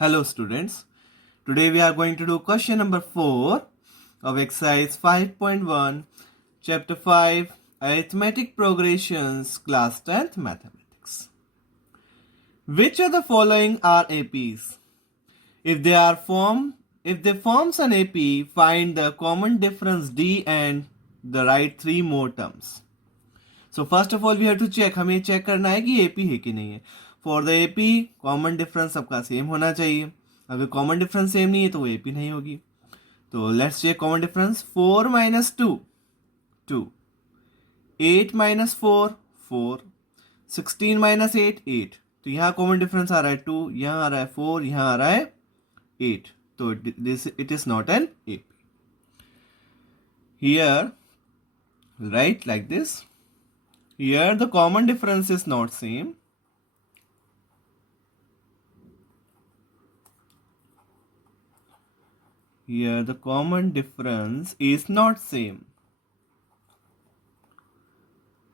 Hello students, today we are going to do question number 4 of exercise 5.1 chapter 5 arithmetic progressions class 10th mathematics. Which of the following are APs? If they forms an AP, find the common difference D and the right three more terms. So first of all we have to check, हमें check करना है कि AP है कि नहीं है. For the AP common difference सबका same होना चाहिए. अगर कॉमन डिफरेंस सेम नहीं है तो वो AP नहीं होगी. तो let's check common difference. 4 minus 2 2, 8 minus 4 4, 16 minus 8 8. तो यहाँ कॉमन डिफरेंस आ रहा है 2, यहाँ आ रहा है 4, यहाँ आ रहा है 8. तो this it is not N AP. Here write like this. Here the common difference is not same. Here the common difference is not same.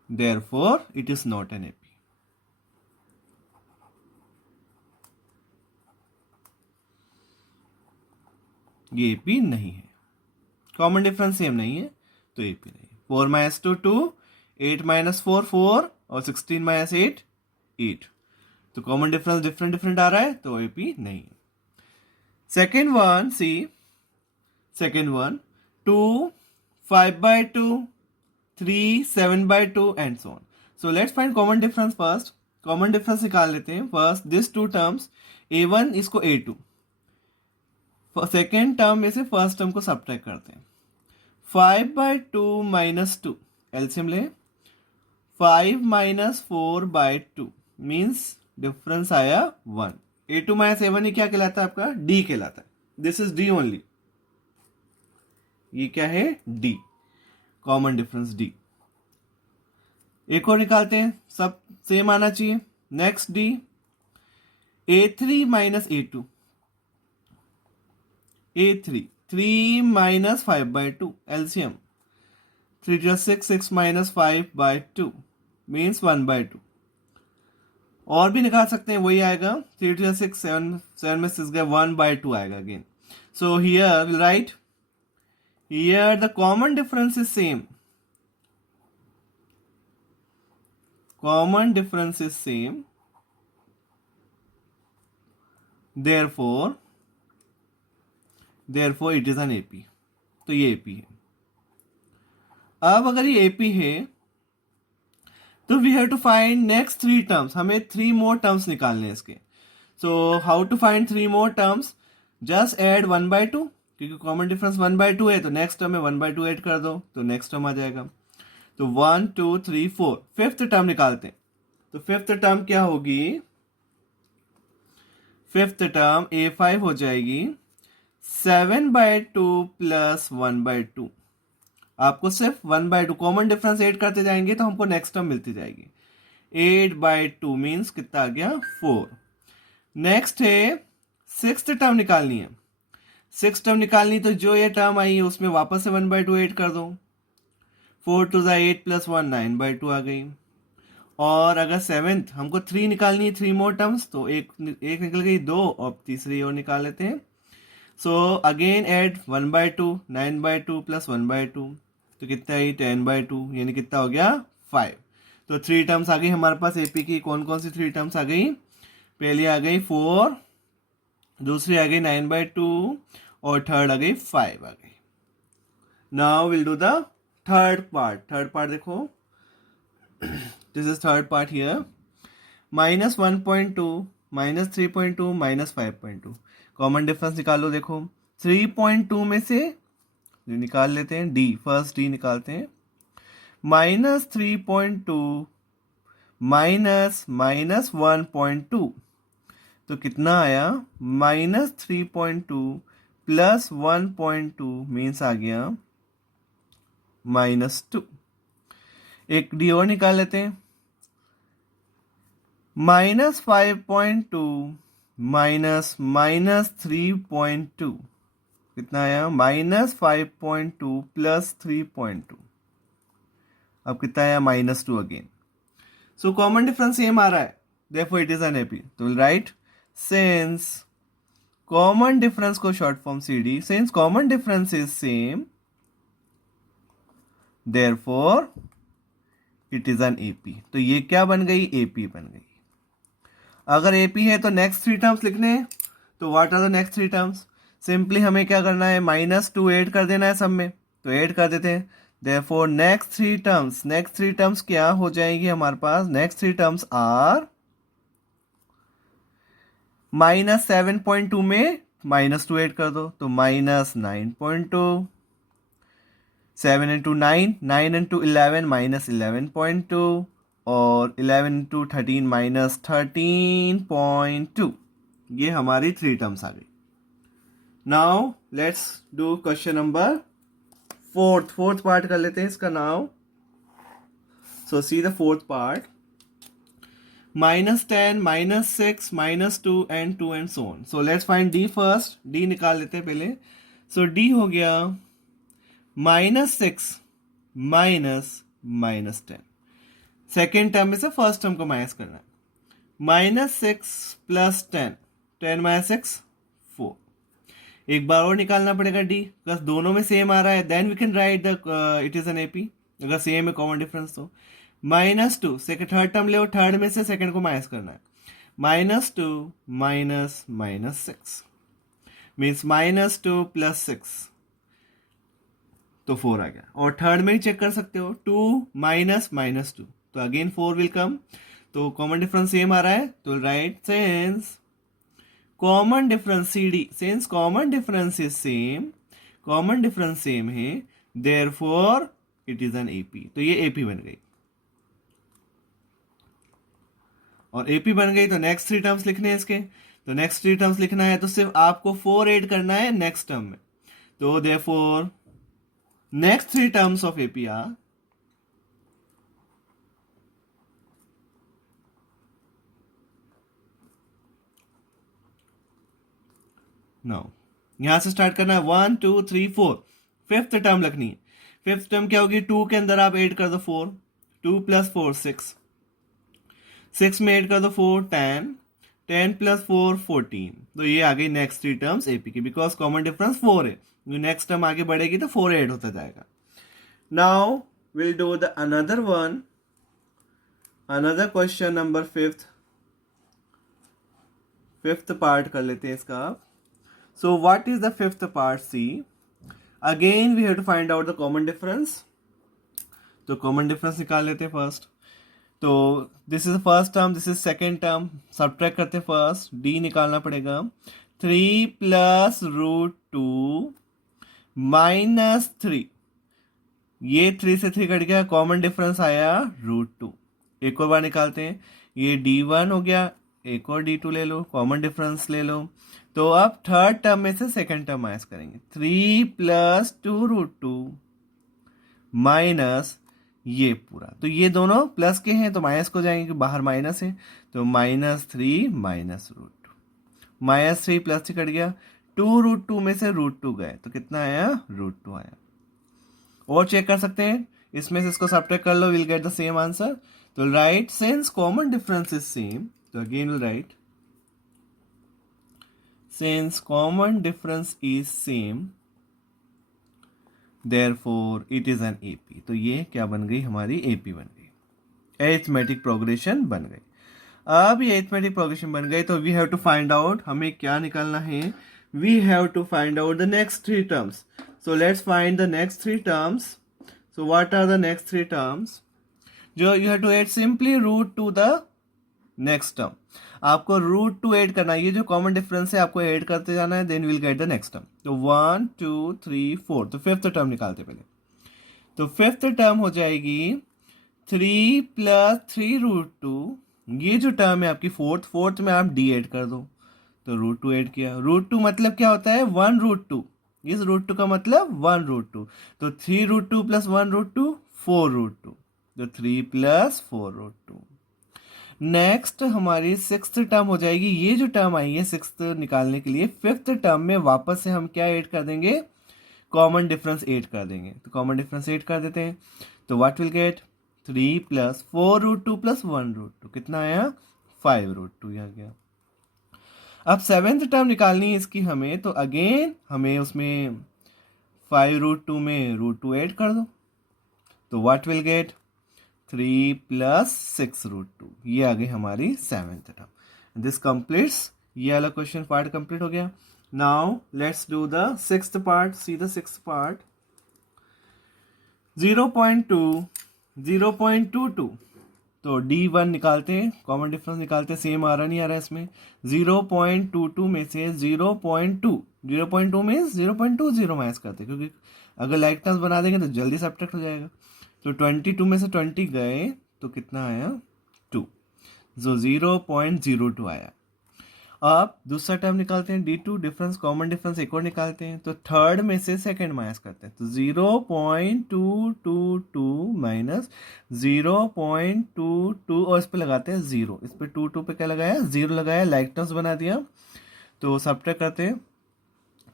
Therefore, it is not an AP. ये AP नहीं है. Common difference same नहीं है तो AP नहीं है. 4 minus 2 2, 8 minus 4 4 और 16 minus 8 8. तो कॉमन डिफरेंस डिफरेंट आ रहा है तो AP नहीं है. Second one C. Second one, 2, 5 by 2, 3, 7 by 2 and so on. So let's find common difference first. Common difference निकाल लेते हैं. First, this two terms, A1 इसको A2. सेकेंड टर्म में से फर्स्ट टर्म को सब्ट्रैक्ट करते हैं. 5 by 2 minus 2. एलसीएम ले. 5 minus 4 by 2 मीन्स डिफरेंस आया 1. A2 माइनस A1 ये क्या कहलाता है आपका? D कहलाता है. This is D only. ये क्या है? D. Common difference D. एक और निकालते हैं, सब सेम आना चाहिए. Next D. A3 minus A2. A3 3 minus 5 by 2. LCM 3 to 6 6 minus 5 by 2 means 1 by 2. और भी निकाल सकते हैं, वही आएगा. 3 to 6 7 में 6 गया, 1 बाई 2 आएगा again. So here will write. Here the common difference is same. Common difference is same. Therefore it is an AP. तो ये AP है. अब अगर ये AP है तो we have to find next three terms. हमें 3 more terms निकालने हैं इसके. So how to find 3 more terms? Just add 1 by 2. क्योंकि कॉमन डिफरेंस 1 by 2 है तो नेक्स्ट टर्म में 1 by 2 ऐड कर दो तो नेक्स्ट टर्म आ जाएगा. तो 1 2 3 4. फिफ्थ टर्म निकालते हैं. तो फिफ्थ टर्म क्या होगी? फिफ्थ टर्म A5 हो जाएगी 7 by 2 प्लस 1 by 2. आपको सिर्फ 1 by 2 कॉमन डिफरेंस ऐड करते जाएंगे तो हमको नेक्स्ट टर्म मिलती जाएगी. 8 by 2 मीन्स कितना आ गया? 4. नेक्स्ट है सिक्स्थ टर्म निकालनी है. सिक्स टर्म निकालनी तो जो ये टर्म आई है उसमें वापस से 1 by 2 ऐड कर दो. 4 to 8 प्लस 1 9 by 2 आ गई. और अगर सेवेंथ हमको 3 निकालनी है, 3 मोर टर्म्स, तो एक निकल गई, 2 और तीसरी और निकाल लेते हैं. So again add 1 by 2 9 by 2 plus 1 by 2 तो कितना आई? 10 by 2 यानी कितना हो गया? 5. तो 3 टर्म्स आ गई हमारे पास एपी की. कौन कौन सी 3 टर्म्स आ गई? पहली आ गई 4, दूसरी आ गई 9 by 2 और थर्ड आ गई 5 आ गई. Now will do the third part. Third part देखो, this is third part here. Minus 1.2 minus 3.2 minus 5.2. Common difference निकालो. देखो 3.2 में से निकाल लेते हैं D. फर्स्ट D निकालते हैं. माइनस 3.2 माइनस माइनस 1.2 तो कितना आया? माइनस 3.2 प्लस 1.2 मीन्स आ गया -2. एक D और निकाल लेते हैं. माइनस 5.2 माइनस माइनस 3.2 कितना आया? -5.2 प्लस 3.2. अब कितना आया? -2 again. So common difference same आ रहा है, therefore it is an AP. तो will write since common difference को short form CD, since common difference is same therefore it is an AP। तो ये क्या बन गई, AP बन गई। अगर AP है तो नेक्स्ट थ्री टर्म्स लिखने हैं। तो what are the next three terms? Simply हमें क्या करना है, -2 ऐड कर देना है सब में, तो ऐड कर देते हैं। देयरफॉर नेक्स्ट थ्री टर्म्स क्या हो जाएगी हमारे पास? नेक्स्ट थ्री टर्म्स आर -7.2 में -2 ऐड कर दो तो -9.2, 7 इंटू 9, 9 इंटू 11 -11.2 और 11 इंटू 13 -13.2। ये हमारी थ्री टर्म्स आ गई। Now let's do question number fourth part कर लेते हैं इसका now. So see the fourth part, -10, -6, -2 and 2 and so on. So let's find D first. D निकाल लेते हैं पहले। So D हो गया -6 -10। सेकेंड टर्म में से फर्स्ट टर्म को माइनस करना है। -6 + 10, 10 - 6 4। एक बार और निकालना पड़ेगा D, बस दोनों में सेम आ रहा है, then we can write the it is an AP। अगर सेम है कॉमन डिफरेंस तो -2, सेकंड थर्ड टर्म ले, थर्ड में से सेकंड को माइनस करना है। -2 -6 मीन्स -2 + 6 तो 4 आ गया। और थर्ड में ही चेक कर सकते हो, 2 -2 तो अगेन 4 विल कम। तो कॉमन डिफरेंस सेम आ रहा है, तो write since common difference CD, since common difference is same, common difference same है, therefore it is an AP। तो ये AP बन गई। और AP बन गई तो नेक्स्ट थ्री टर्म्स लिखने हैं इसके। तो नेक्स्ट थ्री टर्म्स लिखना है तो सिर्फ आपको 4 ऐड करना है नेक्स्ट टर्म में। तो therefore next three terms of AP are now, यहां से स्टार्ट करना है 1 2 3 4। फिफ्थ टर्म लिखनी है। फिफ्थ टर्म क्या होगी, 2 के अंदर आप ऐड कर दो 4, 2 + 4 6, 6 में ऐड कर दो 4 10, 10 + 4 14। तो ये आ गई नेक्स्ट थ्री टर्म्स AP की, बिकॉज कॉमन डिफरेंस 4 है। नेक्स्ट टर्म आगे बढ़ेगी तो 4 ऐड होता जाएगा। Now will do the another one, another question number fifth part कर लेते हैं इसका। So what is the fifth part? See, again we have to find out the common difference. तो common difference निकाल लेते हैं फर्स्ट। तो this is the first term, this is second term, subtract करते हैं फर्स्ट, D निकालना पड़ेगा। 3 + √2 -3, ये 3 से 3 कट गया, कॉमन डिफरेंस आया √2। एक और बार निकालते हैं, ये D1 हो गया, एक और D2 ले लो, कॉमन डिफरेंस ले लो। तो अब थर्ड टर्म में से सेकंड टर्म माइनस करेंगे, 3 + 2√2 माइनस ये पूरा। तो ये दोनों प्लस के हैं तो माइनस को जाएंगे, बाहर माइनस है, तो -3 -√2, -3 + 3 कट गया, 2√2 में से √2 गए तो कितना आया, √2 आया। और चेक कर सकते हैं, इसमें से इसको सब्ट्रैक्ट कर लो, will get the same answer. तो write since common difference is same, तो again will write since common difference is same therefore it is an AP। तो ये क्या बन गई, हमारी AP बन गई, अरिथमेटिक प्रोग्रेशन बन गई। अब ये अरिथमेटिक प्रोग्रेशन बन गई तो we have to find out, हमें क्या निकालना है, we have to find out the next three terms. So let's find the next three terms. So what are the next three terms? जो you have to add simply √2 the next term. आपको √2 add करना है, ये जो common difference है आपको add करते जाना है, then will get the next term. तो 1 2 3 4, तो फिफ्थ टर्म निकालते पहले। तो फिफ्थ टर्म हो जाएगी 3 + 3√2, ये जो टर्म है आपकी फोर्थ में आप D ऐड कर दो, तो √2 ऐड किया। √2 मतलब क्या होता है, 1√2, इस √2 का मतलब 1√2, तो 3√2 + 1√2 4√2, तो 3 + 4√2। नेक्स्ट हमारी सिक्स्थ टर्म हो जाएगी, ये जो टर्म आई है सिक्स्थ निकालने के लिए, फिफ्थ टर्म में वापस से हम क्या ऐड कर देंगे, कॉमन डिफरेंस ऐड कर देंगे। तो कॉमन डिफरेंस ऐड कर देते हैं, तो व्हाट विल गेट, 3 + 4√2 + 1√2, कितना आया, 5√2 आ गया। अब सेवेंथ टर्म निकालनी है इसकी हमें, तो अगेन हमें उसमें 5√2 में √2 ऐड कर दो, तो व्हाट विल गेट 3 + 6√2, ये आ गई हमारी सेवेंथ टर्म। दिस कंप्लीट्स, ये वाला क्वेश्चन पार्ट कंप्लीट हो गया। Now let's do the sixth part. See the sixth part. 0.22 तो D1 निकालते हैं, कॉमन डिफरेंस निकालते हैं, सेम आ रहा नहीं आ रहा है इसमें। 0.22 में से 0.2 मीन्स 0.20 माइनस करते हैं, क्योंकि अगर लाइक टर्म्स बना देंगे तो जल्दी सब्ट्रैक्ट हो जाएगा। तो 22 में से 20 गए तो कितना आया 2, जो 0.02 आया। अब दूसरा टर्म निकालते हैं D2, डिफरेंस कॉमन डिफरेंस एक और निकालते हैं, तो थर्ड में से सेकंड माइनस करते हैं, तो 0.222 माइनस 0.22 और इस पे लगाते हैं 0, इस पे 2 पे क्या लगाया 0 लगाया, लाइक टर्म्स बना दिया, तो सब्ट्रैक्ट करते हैं,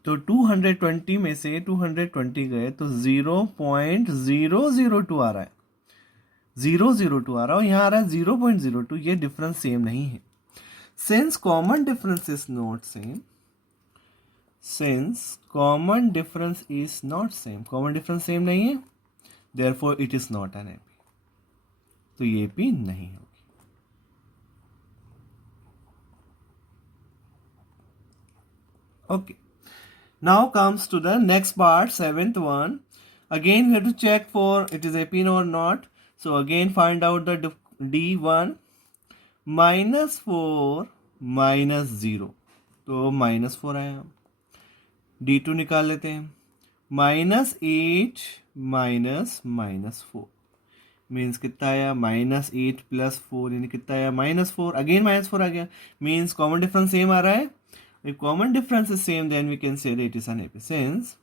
तो 220 में से 220 गए तो 0.002 आ रहा है, 002 आ रहा है, और यहाँ आ रहा है 0.02, ये डिफरेंस सेम नहीं है। Since common difference is not same, common difference same नहीं है, therefore it is not an AP, तो ये AP नहीं होगी। Okay, now comes to the next part, seventh one. Again we have to check for it is AP or not, so again find out the D1 -4 -0, तो -4 आया। D2 निकाल लेते हैं, -8 -4 means कितना आया -8 + 4, यानी कितना आया -4, अगेन -4 आ गया, मीन्स कॉमन डिफरेंस सेम आ रहा है। If common difference is same, then we can say that it is an AP. Since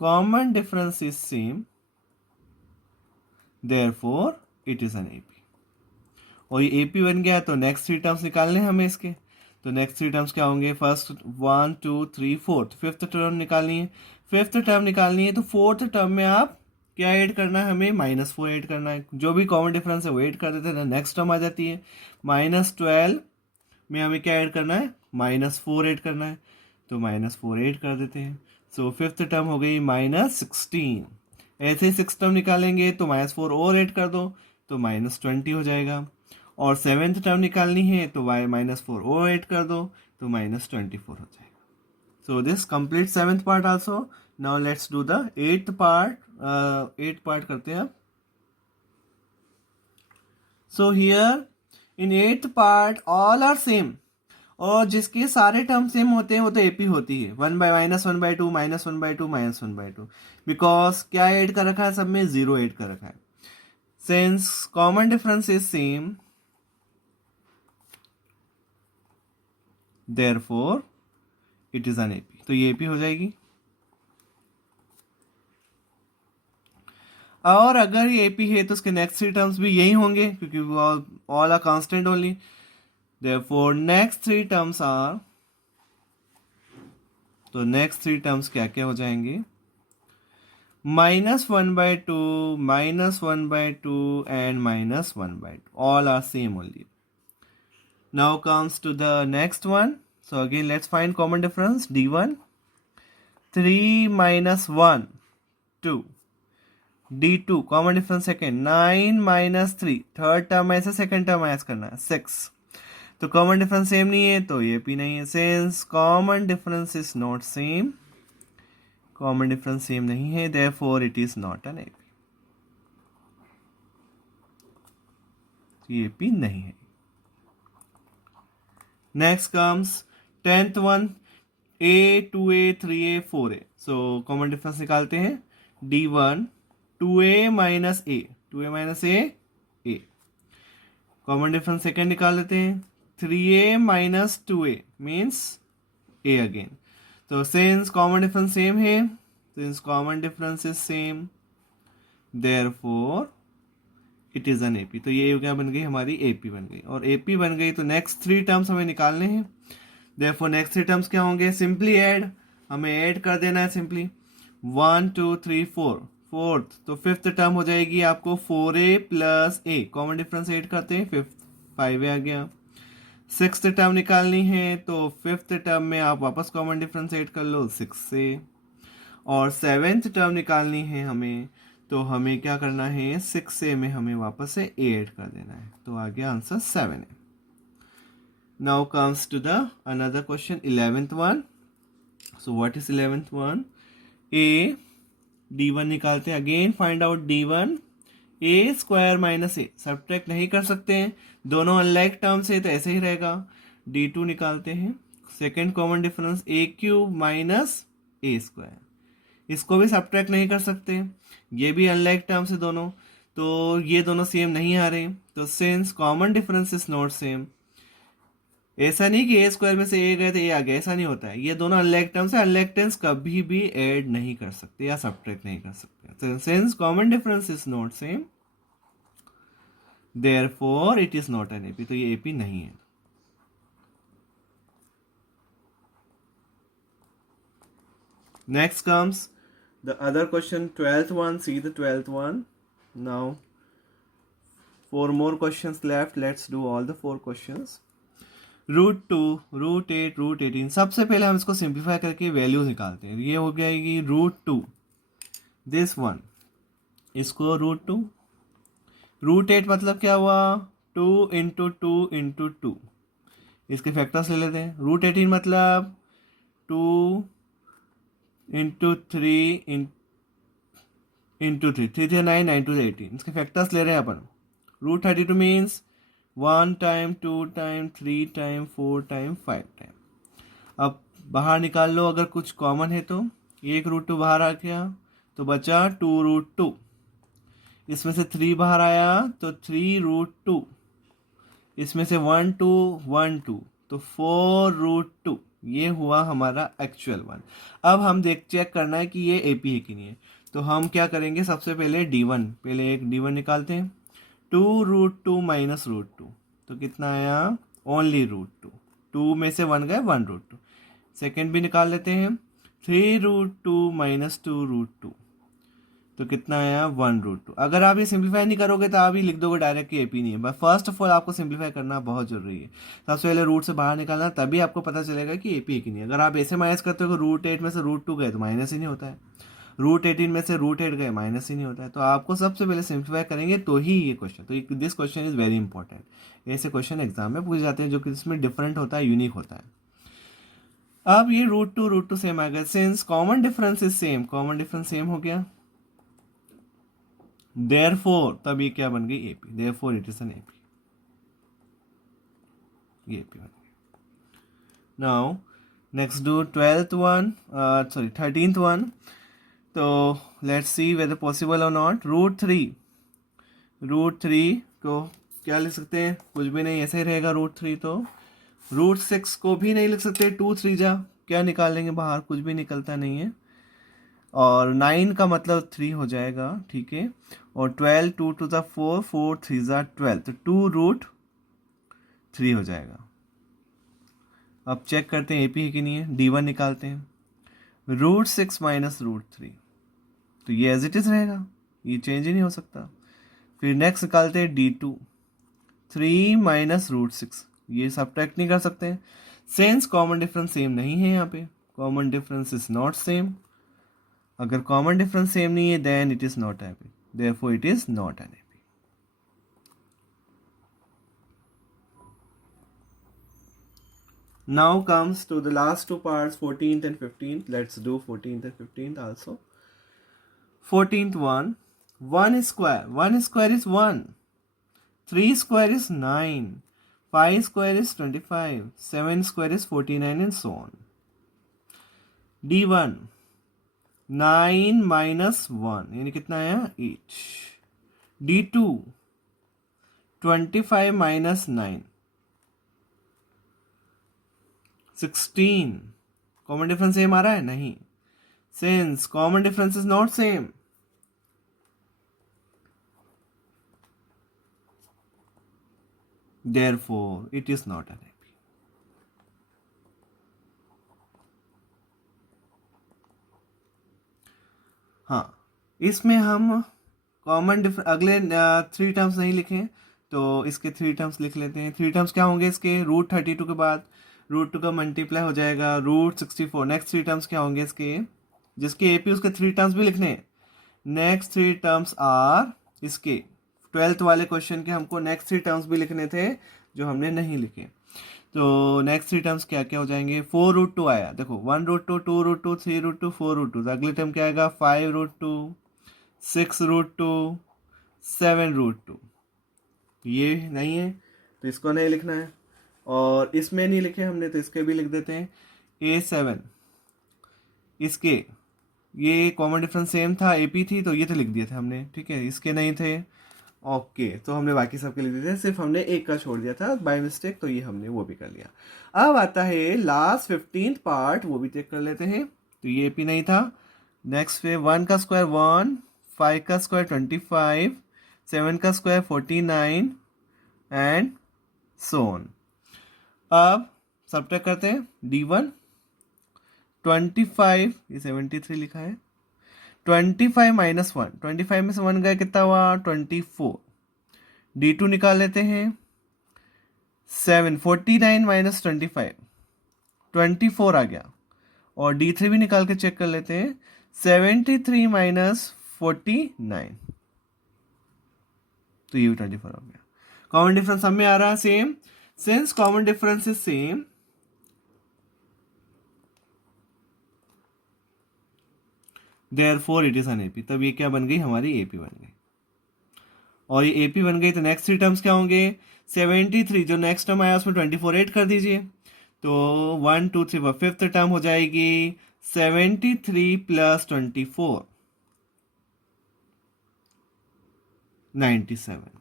common difference is same, therefore it is an AP. और ये AP बन गया, तो नेक्स्ट 3 टर्म्स निकालने हैं हमें इसके, तो नेक्स्ट 3 टर्म्स क्या होंगे, फर्स्ट 1 2 3 4, फिफ्थ टर्म निकालनी है, तो फोर्थ टर्म में आप क्या ऐड करना है, हमें -4 ऐड करना है, जो भी कॉमन डिफरेंस है वो ऐड कर देते हैं, नेक्स्ट टर्म आ जाती है -12 में हमें क्या ऐड करना है, -4 ऐड करना है, तो -4 ऐड कर देते हैं, सो फिफ्थ टर्म हो गई -16। ऐसे ही 6 टर्म निकालेंगे तो -4 और ऐड कर दो तो -20 हो जाएगा, और सेवेंथ टर्म निकालनी है तो -4 और ऐड कर दो तो -24 हो जाएगा। So this complete seventh part also. Now let's do the eighth part. Eighth part करते हैं। So here in eighth part all are same, और जिसके सारे टर्म सेम होते हैं वो तो एपी होती है, -1/2 -1/2 -1/2, बिकॉज क्या ऐड कर रखा है, सब में 0 ऐड कर रखा है। Since common difference is same, therefore it is an AP, तो ये AP हो जाएगी। और अगर ये AP है तो उसके नेक्स्ट 3 टर्म्स भी यही होंगे, क्योंकि all are constant only, therefore next 3 terms are, तो नेक्स्ट 3 टर्म्स क्या क्या हो जाएंगे, -1/2 -1/2 and -1/2, all are same only. Now comes to the next one. So again let's find common difference. D1 3 - 1 2, D2 common difference second 9 - 3, third term ऐसे second term ऐसे करना है 6, तो कॉमन डिफरेंस सेम नहीं है तो ये भी नहीं है। Since common difference is not same, common difference same नहीं है, therefore it is not N AP, ये AP नहीं है। Next comes 10th one, A 2A 3A 4A, so common difference निकालते हैं। D1 2A - A, 2A - A, common difference second निकाल लेते हैं, 3A - 2A means A again, तो since common difference same है, since common difference is same, therefore it is an AP, तो ये क्या बन गई हमारी AP बन गई, और AP बन गई तो नेक्स्ट 3 टर्म्स हमें निकालने हैं। देयरफॉर नेक्स्ट 3 टर्म्स क्या होंगे, सिंपली ऐड, हमें ऐड कर देना है सिंपली 1 2 3 4, फोर्थ, तो फिफ्थ टर्म हो जाएगी आपको 4A + A, common difference add करते हैं, 5A आ गया, सिक्स्थ टर्म निकालनी है तो फिफ्थ टर्म में आप वापस कॉमन डिफरेंशिएट कर लो 6 से, और सेवेंथ टर्म निकालनी है हमें, तो हमें क्या करना है 6 से में हमें वापस से 8 कर देना है, तो आ गया आंसर 7 है। Now comes to the another question 11th one. So what is 11th one? A d1 निकालते हैं, again find out d1, a square minus a, subtract नहीं कर सकते हैं, दोनों अनलाइक टर्म्स है तो ऐसे ही रहेगा। d2 निकालते हैं, सेकेंड कॉमन डिफरेंस ए क्यूब माइनस ए स्क्वायर, इसको भी सब्ट्रैक्ट नहीं कर सकते, ये भी अनलाइक टर्म्स है दोनों, तो ये दोनों सेम नहीं आ रहे, तो since common difference is not same, ऐसा नहीं कि ए स्क्वायर में से ए गए तो ए आ गया, ऐसा नहीं होता है, ये दोनों अनलाइक टर्म्स है, अनलाइक टर्म्स कभी भी ऐड नहीं कर सकते या सब्ट्रैक्ट नहीं कर सकते, since common difference is not same therefore it is not an AP, तो ये एपी नहीं है। Next comes the other question, 12th one. See the 12th one. Now 4 more questions left, let's do all the 4 questions. √2, √8, √18, सबसे पहले हम इसको simplify करके value निकालते हैं, ये हो जाएगी √2, दिस वन, इसको √2, √8 मतलब क्या हुआ 2 इंटू 2 इंटू 2, इसके फैक्टर्स ले लेते हैं, √18 मतलब 2 इंटू 3 इंटू 3, 3 3 9, 9 2 18, इसके फैक्टर्स ले रहे हैं अपन। √32 means 1 time 2 time 3 time 4 time 5 time. अब बाहर निकाल लो, अगर कुछ कॉमन है तो एक √2 बाहर आ गया तो बचा 2√2, इसमें से 3 बाहर आया तो 3√2, इसमें से 1 2 1 2 तो 4√2, ये हुआ हमारा एक्चुअल वन। अब हम चेक करना है कि ये एपी है कि नहीं है, तो हम क्या करेंगे, सबसे पहले d1, पहले एक d1 निकालते हैं, 2√2 माइनस √2, तो कितना आया ओनली √2, 2 में से 1 गए 1√2, सेकेंड भी निकाल लेते हैं, 3√2 माइनस 2√2, तो कितना आया 1√2। अगर आप ये सिंप्लीफाई नहीं करोगे तो आप ही लिख दोगे डायरेक्ट कि एपी नहीं है, बट फर्स्ट ऑफ ऑल आपको सिंप्लीफाई करना बहुत जरूरी है, सबसे पहले रूट से बाहर निकालना, तभी आपको पता चलेगा कि एपी है कि नहीं। अगर आप ऐसे माइनस करते हो कि √8 में से √2 गए तो माइनस ही नहीं होता है, √18 में से √8 गए माइनस ही नहीं होता है, तो आपको सबसे पहले सिंप्लीफाई करेंगे तो ही ये क्वेश्चन, तो this question is very important, ऐसे क्वेश्चन एग्जाम में पूछे जाते हैं जो कि इसमें डिफरेंट होता है, यूनिक होता है। अब ये √2 सेम आ गया, since common difference is same, common difference same हो गया, देयरफॉर तब ये क्या बन गई AP, therefore it is an AP, ये एपी बन गई। Now next do 12th one, sorry 13th one, तो लेट्स सी वेदर पॉसिबल और नॉट। √3 को क्या लिख सकते हैं, कुछ भी नहीं, ऐसे ही रहेगा √3, तो √6 को भी नहीं लिख सकते, 2 3 जा क्या निकालेंगे बाहर, कुछ भी निकलता नहीं है, और 9 का मतलब 3 हो जाएगा, ठीक है, और 12 2 2 4 4 3 12, तो 2√3 हो जाएगा। अब चेक करते हैं एपी है कि नहीं है, d1 निकालते हैं, √6 माइनस √3, तो ये एज इट इज रहेगा, ये चेंज ही नहीं हो सकता। फिर नेक्स्ट निकालते हैं d2, 3 माइनस √6, ये सब्ट्रैक्ट नहीं कर सकते, सिंस कॉमन डिफरेंस सेम नहीं है, यहाँ पे common difference is not same, अगर कॉमन डिफरेंस सेम नहीं है then it is not AP, therefore it is not an AP. Now comes to the last two parts, 14th and 15th. Let's do 14th and 15th also. 14th one, 1 square. 1 square is 1. 3 square is 9. 5 square is 25. 7 square is 49 and so on. D1, 9 minus 1. यानी कितना आया 8. D2, 25 minus 9. 16. Common difference same आ रहा है नहीं, since common difference is not same, therefore it is not an AP. हाँ, इसमें हम कॉमन अगले 3 टर्म्स नहीं लिखे, तो इसके 3 टर्म्स लिख लेते हैं। 3 टर्म्स क्या होंगे इसके, रूट 32 के बाद रूट 2 का मल्टीप्लाई हो जाएगा रूट 64। नेक्स्ट 3 टर्म्स क्या होंगे इसके, जिसके AP उसके 3 टर्म्स भी लिखने हैं। नेक्स्ट 3 टर्म्स आर इसके 12th वाले क्वेश्चन के हमको नेक्स्ट 3 टर्म्स भी लिखने थे जो हमने नहीं लिखे। तो नेक्स्ट 3 टर्म्स क्या क्या हो जाएंगे, 4 रूट 2 आया, देखो 1 रूट 2, 2 रूट 2, 3 रूट 2, 4 रूट 2। अगले टर्म क्या आएगा, 5 रूट 2, 6 रूट 2, 7 रूट 2। ये नहीं है तो इसको नहीं लिखना है, और इसमें नहीं लिखे हमने तो इसके भी लिख देते हैं। A7 इसके, ये कॉमन डिफरेंस सेम था, AP थी तो ये तो लिख दिए थे हमने, ठीक है। इसके नहीं थे, ओके, तो हमने बाकी सबके लिख दिए थे, सिर्फ हमने एक का छोड़ दिया था बाय मिस्टेक, तो ये हमने वो भी कर लिया। अब आता है लास्ट 15th पार्ट, वो भी चेक कर लेते हैं। तो ये AP नहीं था। नेक्स्ट पे 1 का स्क्वायर 1, 5 का स्क्वायर 25, 7 का स्क्वायर 49 एंड सो ऑन। अब सबट्रैक्ट करते हैं। D1 25, ये 73 लिखा है, 25 माइनस 1, 25 में से 1 गया, कितना हुआ 24। D2 निकाल लेते हैं। 7, 49 माइनस 25, 24 आ गया। और D3 भी निकाल के चेक कर लेते हैं। 73 माइनस 49, तो ये भी 24 हो गया। कॉमन डिफरेंस सब में आ रहा है same. Since common difference is same, therefore it is an AP। तब ये क्या बन गई, हमारी AP बन गई। और ये AP बन गई तो नेक्स्ट 3 टर्म्स क्या होंगे, 73 जो नेक्स्ट टर्म आया उसमें 24 ऐड कर दीजिए, तो 1 2 3 4 5th टर्म हो जाएगी 73 प्लस 24 97।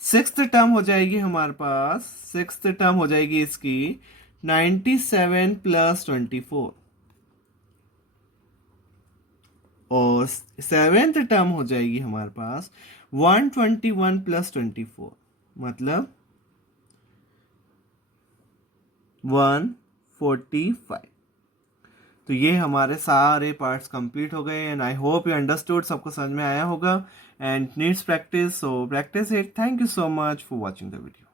6th टर्म हो जाएगी हमारे पास, 6th टर्म हो जाएगी इसकी 97 प्लस 24, और 7th टर्म हो जाएगी हमारे पास 121 प्लस 24, मतलब 145। तो ये हमारे सारे पार्ट्स कंप्लीट हो गए, and I hope you understood, सबको समझ में आया होगा, and needs practice, so practice it. Thank you so much for watching the video.